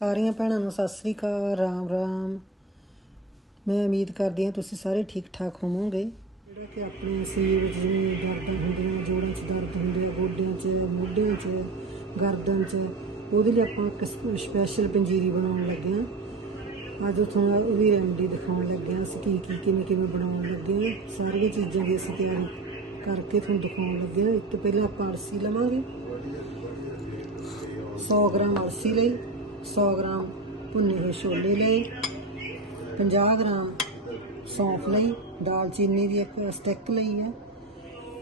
ਸਾਰੀਆਂ ਭੈਣਾਂ ਨੂੰ ਸਤਿ ਸ੍ਰੀ ਅਕਾਲ, ਰਾਮ ਰਾਮ। ਮੈਂ ਉਮੀਦ ਕਰਦੀ ਹਾਂ ਤੁਸੀਂ ਸਾਰੇ ਠੀਕ ਠਾਕ ਹੋਵੋਗੇ। ਜਿਹੜਾ ਕਿ ਆਪਣੇ ਸਰੀਰ ਵਿੱਚ ਜਿਵੇਂ ਦਰਦਾਂ ਹੁੰਦੀਆਂ, ਜੋੜਾਂ 'ਚ ਦਰਦ ਹੁੰਦੇ ਆ, ਗੋਡਿਆਂ 'ਚ, ਮੋਢਿਆਂ 'ਚ, ਗਰਦਨ 'ਚ, ਉਹਦੇ ਲਈ ਆਪਾਂ ਇੱਕ ਸਪੈਸ਼ਲ ਪੰਜੀਰੀ ਬਣਾਉਣ ਲੱਗੇ ਹਾਂ। ਅੱਜ ਤੁਹਾਨੂੰ ਉਹਦੀ ਰੈਮਡੀ ਦਿਖਾਉਣ ਲੱਗੇ ਹਾਂ ਅਸੀਂ ਕੀ ਕੀ, ਕਿਵੇਂ ਕਿਵੇਂ ਬਣਾਉਣ ਲੱਗੇ ਹਾਂ। ਸਾਰੀਆਂ ਚੀਜ਼ਾਂ ਦੀ ਅਸੀਂ ਤਿਆਰੀ ਕਰਕੇ ਤੁਹਾਨੂੰ ਦਿਖਾਉਣ ਲੱਗੇ ਹਾਂ। ਇੱਕ ਤੋਂ ਪਹਿਲਾਂ ਆਪਾਂ ਅਰਸੀ ਲਵਾਂਗੇ। 100 ਗ੍ਰਾਮ ਅਲਸੀ ਲਈ। 100 ਗ੍ਰਾਮ ਭੁੰਨੇ ਹੋਏ ਛੋਲੇ ਲਈ 50 ਗ੍ਰਾਮ ਸੌਂਫ ਲਈ ਦਾਲਚੀਨੀ ਦੀ ਇੱਕ ਸਟਿੱਕ ਲਈ ਹੈ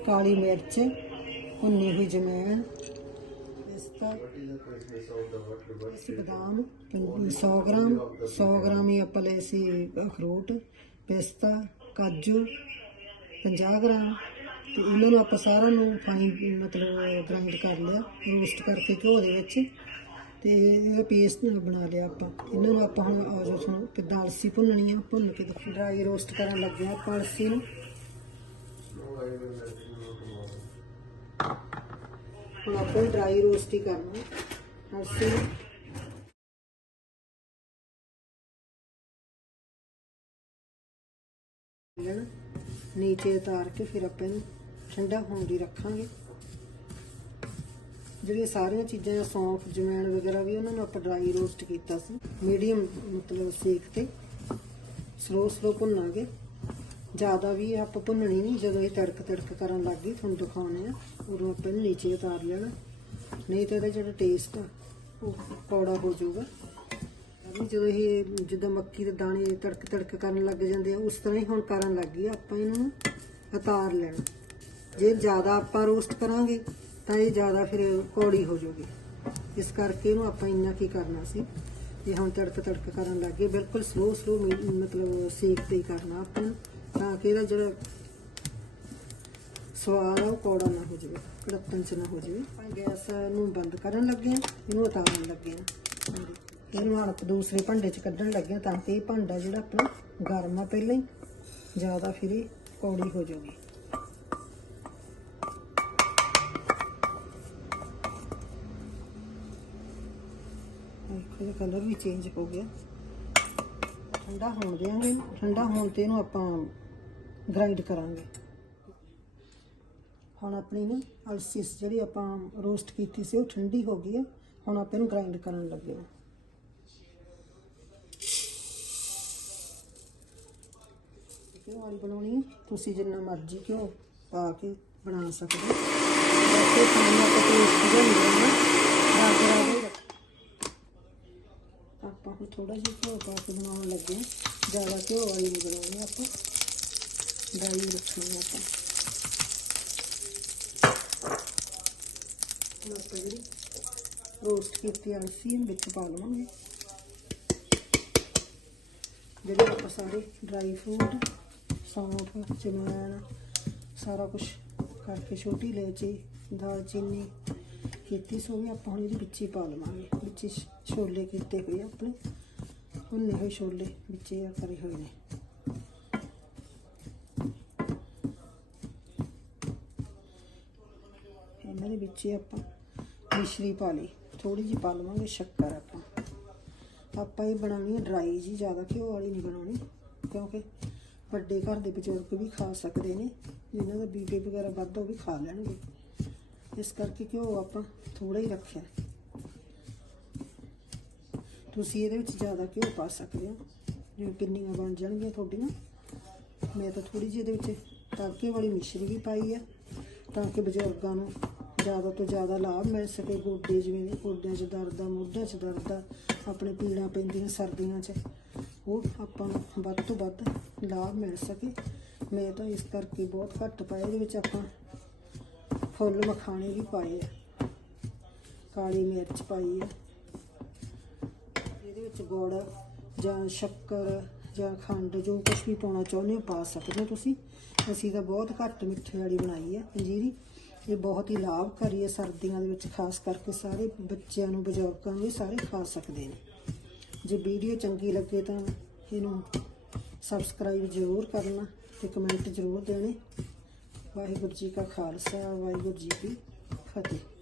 ਕਾਲੀ ਮਿਰਚ, ਭੁੰਨੀ ਹੋਈ ਜਮੈਣ ਪਿਸਤਾ ਅਸੀਂ ਬਦਾਮ 100 ਗ੍ਰਾਮ 100 ਗ੍ਰਾਮ ਹੀ ਆਪਾਂ ਲਏ ਸੀ ਅਖਰੋਟ, ਪਿਸਤਾ, ਕਾਜੂ 50 ਗ੍ਰਾਮ, ਤੇ ਇਹਨਾਂ ਨੂੰ ਆਪਾਂ ਸਾਰਿਆਂ ਨੂੰ ਫਾਈਨ ਮਤਲਬ ਗ੍ਰਾਈਂਡ ਕਰ ਲਿਆ ਰੋਸਟ ਕਰਕੇ ਘਿਓ ਦੇ ਵਿੱਚ। ਤੇ ਇਹ ਪੇਸਟ ਨਾਲ ਬਣਾ ਲਿਆ ਆਪਾਂ। ਇਹਨਾਂ ਨੂੰ ਆਪਾਂ ਹੁਣ ਆ ਜੋ ਤੁਹਾਨੂੰ ਕਿੱਦਾਂ ਅਲਸੀ ਭੁੰਨਣੀ ਆ, ਭੁੰਨ ਕੇ ਡਰਾਈ ਰੋਸਟ ਕਰਨ ਲੱਗੇ ਆ ਆਪਾਂ ਅਲਸੀ ਨੂੰ। ਹੁਣ ਆਪਾਂ ਡਰਾਈ ਰੋਸਟ ਹੀ ਕਰਨਾ ਅਲਸੀ ਨੂੰ। ਨੀਚੇ ਉਤਾਰ ਕੇ ਫਿਰ ਆਪਾਂ ਇਹਨੂੰ ਠੰਡਾ ਹੋਣ ਦੀ ਰੱਖਾਂਗੇ। ਜਿਹੜੀਆਂ ਸਾਰੀਆਂ ਚੀਜ਼ਾਂ ਸੌਂਫ ਜਮੈਣ ਵਗੈਰਾ ਵੀ ਉਹਨਾਂ ਨੂੰ ਆਪਾਂ ਡਰਾਈ ਰੋਸਟ ਕੀਤਾ ਸੀ। ਮੀਡੀਅਮ ਮਤਲਬ ਸੇਕ ਤੇ। ਸਲੋ ਸਲੋ ਭੁੰਨਾਂਗੇ। ਜ਼ਿਆਦਾ ਵੀ ਆਪਾਂ ਭੁੰਨਣੀ ਨਹੀਂ, ਜਦੋਂ ਇਹ ਤੜਕ ਤੜਕ ਕਰਨ ਲੱਗ ਗਈ, ਤੁਹਾਨੂੰ ਦਿਖਾਉਣੇ ਆ। ਉਦੋਂ ਆਪਾਂ ਇਹਨੂੰ ਨੀਚੇ ਉਤਾਰ ਲੈਣਾ। ਨਹੀਂ ਤਾਂ ਇਹਦਾ ਜਿਹੜਾ ਟੇਸਟ ਆ, ਉਹ ਕੌੜਾ ਹੋ ਜਾਊਗਾ। ਜਦੋਂ ਇਹ ਜਿੱਦਾਂ ਮੱਕੀ ਦੇ ਦਾਣੇ ਤੜਕ ਤੜਕ ਕਰਨ ਲੱਗ ਜਾਂਦੇ ਆ, ਉਸ ਤਰ੍ਹਾਂ ਹੀ ਹੁਣ ਕਰਨ ਲੱਗ ਗਈ ਆਪਾਂ ਇਹਨੂੰ ਉਤਾਰ ਲੈਣਾ। ਜੇ ਜ਼ਿਆਦਾ ਆਪਾਂ ਰੋਸਟ ਕਰਾਂਗੇ ਤਾਂ ਇਹ ਜ਼ਿਆਦਾ ਫਿਰ ਕੌੜੀ ਹੋ ਜਾਊਗੀ ਇਸ ਕਰਕੇ ਇਹਨੂੰ ਆਪਾਂ ਇੰਨਾ ਕੀ ਕਰਨਾ ਸੀ ਇਹ ਹੁਣ ਤੜਕ ਤੜਕ ਕਰਨ ਲੱਗ ਗਏ। ਬਿਲਕੁਲ ਸਲੋ ਸਲੋ ਮਤਲਬ ਸੇਕ ਤੇ ਹੀ ਕਰਨਾ ਆਪਣਾ, ਤਾਂ ਕਿ ਇਹਦਾ ਜਿਹੜਾ ਸਵਾਦ ਆ ਉਹ ਕੌੜਾ ਨਾ ਹੋ ਜਾਵੇ, ਕੜਪਣ ਚ ਨਾ ਹੋ ਜਾਵੇ। ਆਪਾਂ ਗੈਸ ਨੂੰ ਬੰਦ ਕਰਨ ਲੱਗੇ ਆ ਇਹਨੂੰ ਉਤਾਰਨ ਲੱਗੇ ਆ ਇਹਨੂੰ ਹੁਣ ਦੂਸਰੇ ਭਾਂਡੇ 'ਚ ਕੱਢਣ ਲੱਗੇ ਆ ਤਾਂ ਕਿ ਇਹ ਭਾਂਡਾ ਜਿਹੜਾ ਆਪਣਾ ਗਰਮ ਆ ਪਹਿਲਾਂ ਹੀ, ਜ਼ਿਆਦਾ ਫਿਰ ਇਹ ਕੌੜੀ ਹੋ ਜਾਊਗੀ। ਦੇਖੋ ਇਹਦਾ ਕਲਰ ਵੀ ਚੇਂਜ ਹੋ ਗਿਆ। ਠੰਡਾ ਹੋਣ ਦੇਾਂਗੇ ਠੰਡਾ ਹੋਣ ਤੇ ਇਹਨੂੰ ਆਪਾਂ ਗ੍ਰਾਈਂਡ ਕਰਾਂਗੇ। ਹੁਣ ਆਪਣੀ ਨਾ ਅਲਸੀ ਜਿਹੜੀ ਆਪਾਂ ਰੋਸਟ ਕੀਤੀ ਸੀ, ਉਹ ਠੰਡੀ ਹੋ ਗਈ ਹੈ। ਹੁਣ ਆਪਾਂ ਇਹਨੂੰ ਗ੍ਰਾਈਂਡ ਕਰਨ ਲੱਗੇ ਹਾਂ। ਕਿਉਂ ਵਾਲੀ ਬਣਾਉਣੀ ਤੁਸੀਂ ਜਿੰਨਾ ਮਰਜ਼ੀ ਘਿਓ ਪਾ ਕੇ ਬਣਾ ਸਕਦੇ ਹੋ। ਵੈਸੇ ਖਾਣਾ ਆਪਾਂ ਟੇਸਟ ਜਿਹਾ ਨਹੀਂ ਰਹਿਣਾ ਰਾਜ ਰਾਜ ਆਪਾਂ ਹੁਣ ਥੋੜਾ ਜਿਹਾ ਘਿਓ ਪਾ ਕੇ ਬਣਾਉਣ ਲੱਗੇ ਹਾਂ। ਜ਼ਿਆਦਾ ਘਿਓ ਵਾਲੀ ਨਹੀਂ ਬਣਾਉਣੀ ਆਪਾਂ। ਡਰਾਈ ਰੱਖਣੀ ਆਪਾਂ। ਆਪਾਂ ਜਿਹੜੀ ਰੋਸਟ ਕੀਤੀ ਅਲਸੀ ਵਿੱਚ ਪਾ ਲਵਾਂਗੇ। ਜਿਹੜੇ ਆਪਾਂ ਸਾਰੇ ਡਰਾਈ ਫਰੂਟ ਸੌਂਫ ਜਮੈਣ ਸਾਰਾ ਕੁਝ ਕਰਕੇ ਛੋਟੀ ਇਲਾਇਚੀ ਦਾਲਚੀਨੀ ਕੀਤੀ ਸੋ ਵੀ ਆਪਾਂ ਹੁਣ ਇਹਦੇ ਵਿੱਚ ਹੀ ਪਾ ਲਵਾਂਗੇ। ਵਿੱਚ ਹੀ ਛੋਲੇ ਕੀਤੇ ਹੋਏ ਆਪਣੇ। ਭੁੰਨੇ ਹੋਏ ਛੋਲੇ ਵਿੱਚ ਹੀ ਕਰੇ ਹੋਏ ਨੇ। ਇਹਨਾਂ ਦੇ ਵਿੱਚ ਆਪਾਂ ਮਿਸ਼ਰੀ ਪਾ ਲਈ। ਥੋੜੀ ਜਿਹੀ ਪਾ ਲਵਾਂਗੇ ਸ਼ੱਕਰ ਆਪਾਂ। ਆਪਾਂ ਇਹ ਬਣਾਉਣੀ ਹੈ ਡਰਾਈ ਜੀ ਜ਼ਿਆਦਾ ਘਿਓ ਵਾਲੀ ਨਹੀਂ ਬਣਾਉਣੀ, ਕਿਉਂਕਿ ਵੱਡੇ ਘਰ ਦੇ ਬਜ਼ੁਰਗ ਵੀ ਖਾ ਸਕਦੇ ਨੇ, ਜਿਨ੍ਹਾਂ ਦਾ ਬੀਪੀ ਵਗੈਰਾ ਵੱਧ ਉਹ ਵੀ ਖਾ ਲੈਣਗੇ। ਇਸ ਕਰਕੇ ਘਿਓ ਆਪਾਂ ਥੋੜਾ ਹੀ ਰੱਖਿਆ। ਤੁਸੀਂ ਇਹਦੇ ਵਿੱਚ ਜ਼ਿਆਦਾ ਘਿਓ ਪਾ ਸਕਦੇ ਹੋ। ਜਿਵੇਂ ਪਿੰਨੀਆਂ ਬਣ ਜਾਣਗੀਆਂ ਤੁਹਾਡੀਆਂ। ਮੈਂ ਤਾਂ ਥੋੜੀ ਜਿਹੀ ਇਹਦੇ ਵਿੱਚ ਤਾਕੇ ਵਾਲੀ ਮਿਸ਼ਰੀ ਵੀ ਪਾਈ ਆ, ਤਾਂ ਕਿ ਬਜ਼ੁਰਗਾਂ ਨੂੰ ਜ਼ਿਆਦਾ ਤੋਂ ਜ਼ਿਆਦਾ ਲਾਭ ਮਿਲ ਸਕੇ। ਗੋਡੇ ਜਿਵੇਂ ਗੋਡਿਆਂ 'ਚ ਦਰਦ ਆ, ਮੋਢਿਆਂ 'ਚ ਦਰਦ ਆ, ਆਪਣੇ ਪੀੜਾਂ ਪੈਂਦੀਆਂ ਸਰਦੀਆਂ 'ਚ। ਉਹ ਆਪਾਂ ਨੂੰ ਵੱਧ ਤੋਂ ਵੱਧ ਲਾਭ ਮਿਲ ਸਕੇ। ਮੈਂ ਤਾਂ ਇਸ ਕਰਕੇ ਬਹੁਤ ਘੱਟ ਪਾਇਆ ਇਹਦੇ ਵਿੱਚ ਆਪਾਂ ਫੁੱਲ ਮਖਾਣੇ ਵੀ ਪਾਏ ਆ। ਕਾਲੀ ਮਿਰਚ ਪਾਈ ਆ। ਵਿੱਚ ਗੁੜ ਜਾਂ ਸ਼ੱਕਰ ਜਾਂ ਖੰਡ ਜੋ ਕੁਝ ਵੀ ਪਾਉਣਾ ਚਾਹੁੰਦੇ ਹੋ ਪਾ ਸਕਦੇ ਹੋ ਤੁਸੀਂ। ਅਸੀਂ ਤਾਂ ਬਹੁਤ ਘੱਟ ਮਿੱਠੇ ਵਾਲੀ ਬਣਾਈ ਹੈ ਪੰਜੀਰੀ। ਇਹ ਬਹੁਤ ਹੀ ਲਾਭਕਾਰੀ ਹੈ ਸਰਦੀਆਂ ਦੇ ਵਿੱਚ, ਖਾਸ ਕਰਕੇ ਸਾਰੇ ਬੱਚਿਆਂ ਨੂੰ, ਬਜ਼ੁਰਗਾਂ ਨੂੰ ਵੀ ਸਾਰੇ ਖਾ ਸਕਦੇ ਨੇ। ਜੇ ਵੀਡੀਓ ਚੰਗੀ ਲੱਗੇ ਤਾਂ ਇਹਨੂੰ ਸਬਸਕ੍ਰਾਈਬ ਜ਼ਰੂਰ ਕਰਨਾ ਤੇ ਕਮੈਂਟ ਜ਼ਰੂਰ ਦੇਣੇ। ਵਾਹਿਗੁਰੂ ਜੀ ਕਾ ਖਾਲਸਾ, ਵਾਹਿਗੁਰੂ ਜੀ ਕੀ ਫਤਿਹ।